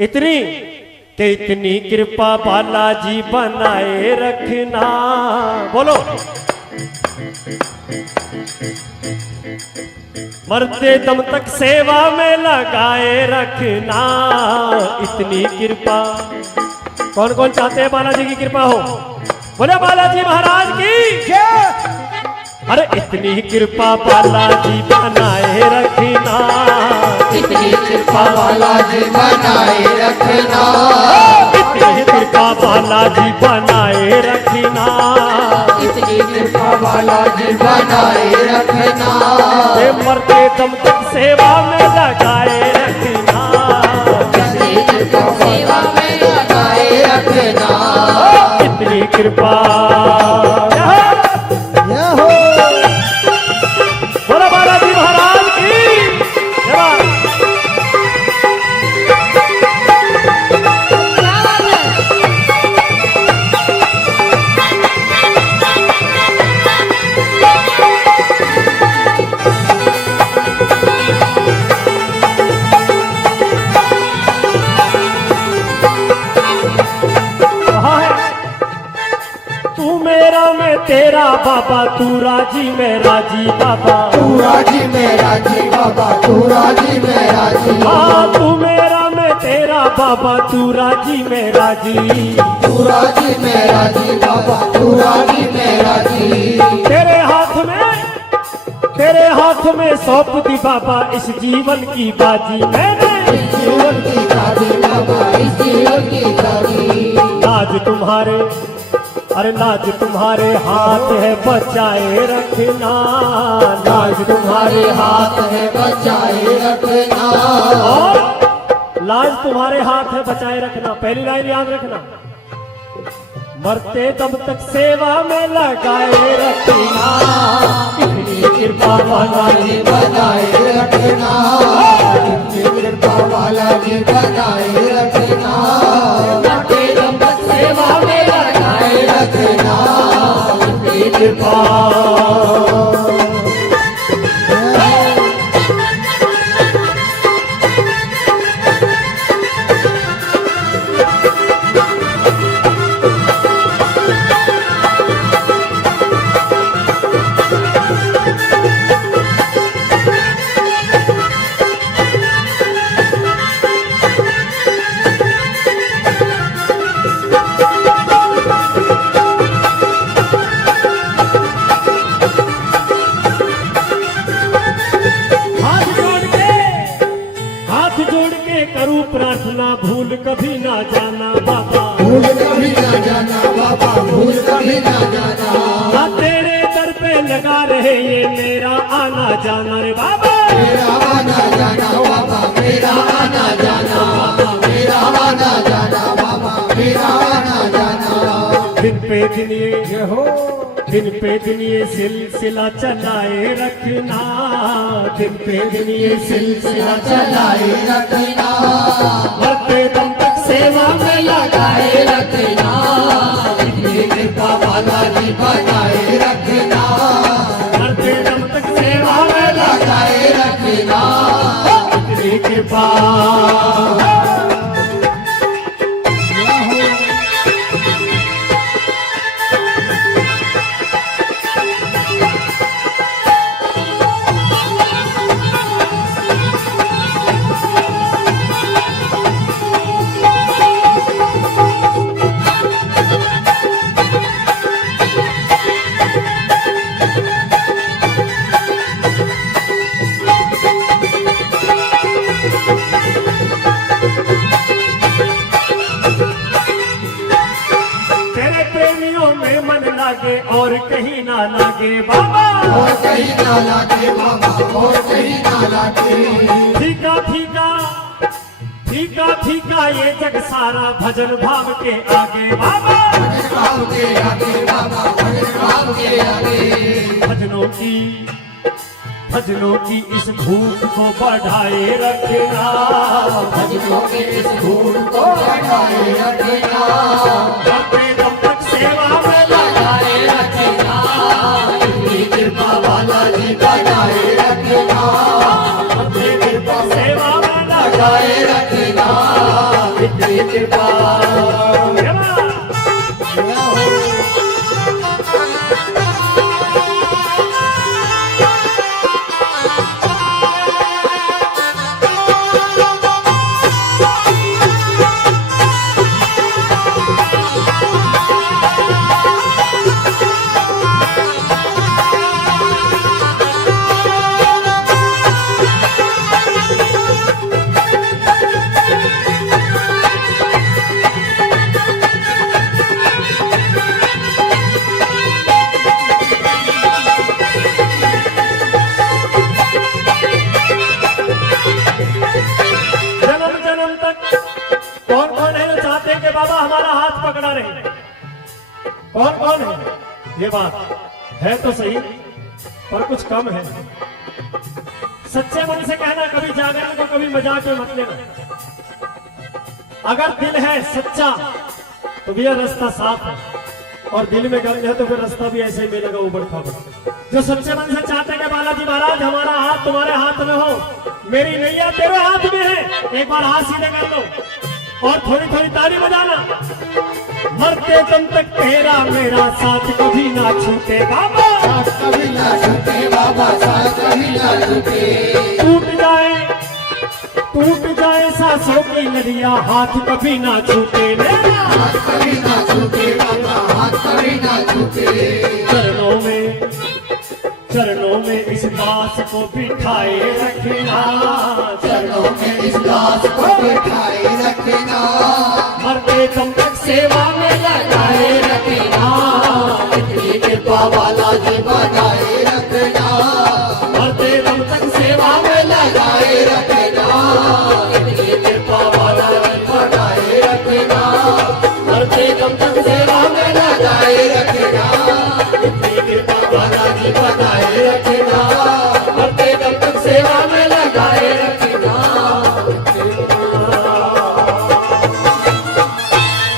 इतनी कि इतनी कृपा बालाजी बनाए रखना। बोलो मरते दम तक सेवा में लगाए रखना। इतनी कृपा कौन कौन चाहते हैं बालाजी की कृपा हो? बोले बालाजी महाराज की जय। अरे इतनी कृपा बालाजी बनाए रखना। इतनी कृपा बालाजी बनाए रखना। इतनी कृपा बालाजी बनाए रखना। इतनी कृपा बालाजी बनाए रखना। मरते दम तक सेवा में लगाए रखना। इतनी कृपा सेवा में लगाए रखना। इतनी कृपा बोलो बालाजी महाराज की जय। तेरा बाबा तू राजी में राजी बाबा। तू राजी में राजी बाबा। तू राजी में राजी। हाँ तू मेरा मैं तेरा बाबा तू राजी में राजी। तू राजी में राजी बाबा। तू राजी में राजी। तेरे हाथ में सौंप दी बाबा इस जीवन की बाजी मैंने। इस जीवन की बाजी बाबा। इस जीवन की बाजी। लाज तुम्हारे अरे लाज तुम्हारे हाथ है बचाए रखना। लाज तुम्हारे हाथ है बचाए रखना। और लाज तुम्हारे हाथ है बचाए रखना। पहली लाइन याद रखना। मरते दम तक सेवा में लगाए रखना। इतनी कृपा बालाजी बनाए रखना। इतनी कृपा बालाजी बनाए रखना। मरते दम तक सेवा में लगाए रखना। इतनी कृपा करूं प्रार्थना भूल कभी ना जाना बाबा। भूल कभी ना जाना बाबा। भूल कभी ना जाना। तेरे दर पे लगा रहे ये मेरा आना जाना रे बाबा। मेरा आना जाना बाबा। मेरा आना जाना। मेरा आना जाना बाबा। मेरा आना जाना। दिन पे दिन ये सिलसिला चलाए रखना। दिन पे दिन ये सिलसिला चलाए रखना। मरते दम तक सेवा में लगाए रखना। इतनी कृपा बालाजी बनाए रखना। मरते दम तक सेवा में लगाए रखना। इतनी कृपा और कहीं ना लागे बाबा। और कहीं ना लागे बाबा। और कहीं ना लागे। फीका फीका फीका फीका ये जग सारा भजन भाव के आगे बाबा। भजन भाव के आगे बाबा। भजन भाव के आगे। भजनों की इस भूख को बढ़ाए रखना। भजनों की इस भूख को बढ़ाए रखना। मरते दम तक सेवा में लगाए रखना। इतनी कृपा बालाजी बनाए रखना। मरते कृपा सेवा में लगाए लगाए रखना। इतनी कृपा ये बात। क्या हो जन्म जन्म तक कौन कौन है जो चाहते हैं कि बाबा हमारा हाथ पकड़ा रहे? कौन कौन है? ये बात है तो सही, पर कुछ कम है। सच्चे मन से कहना, कभी जागरण को कभी मजाक में मत लेना। अगर दिल है सच्चा तो भैया रास्ता साफ है, और दिल में गंज है तो फिर रास्ता भी ऐसे ही मिलेगा ऊबड़ खाबड़। जो सच्चे मन से चाहते हैं कि बालाजी महाराज हमारा हाथ तुम्हारे हाथ में हो, मेरी नैया तेरे हाथ में है, एक बार हाथ सीधे कर लो और थोड़ी थोड़ी ताली बजाना। मरते दम तक तेरा मेरा साथ कभी ना छूटे बाबा, साथ कभी ना छूटे बाबा, साथ कभी ना छूटे। टूट जाए सांसों की नदियां, हाथ कभी ना छूटे मेरा, हाथ कभी ना छूटे बाबा, हाथ कभी ना छूटे। चरणों में इस दास को बिठाए रखना, चरणों में इस दास को बिठाए रखना, मरते दम तक सेवा में लगाए रखना, इतनी कृपा वाला जी बनाए रखना, मरते दम तक सेवा में लगाए रखना, इतनी कृपा वाला जी बनाए रखना, मरते दम तक सेवा में लगाए रखना, इतनी कृपा वाला जी बनाए रखना।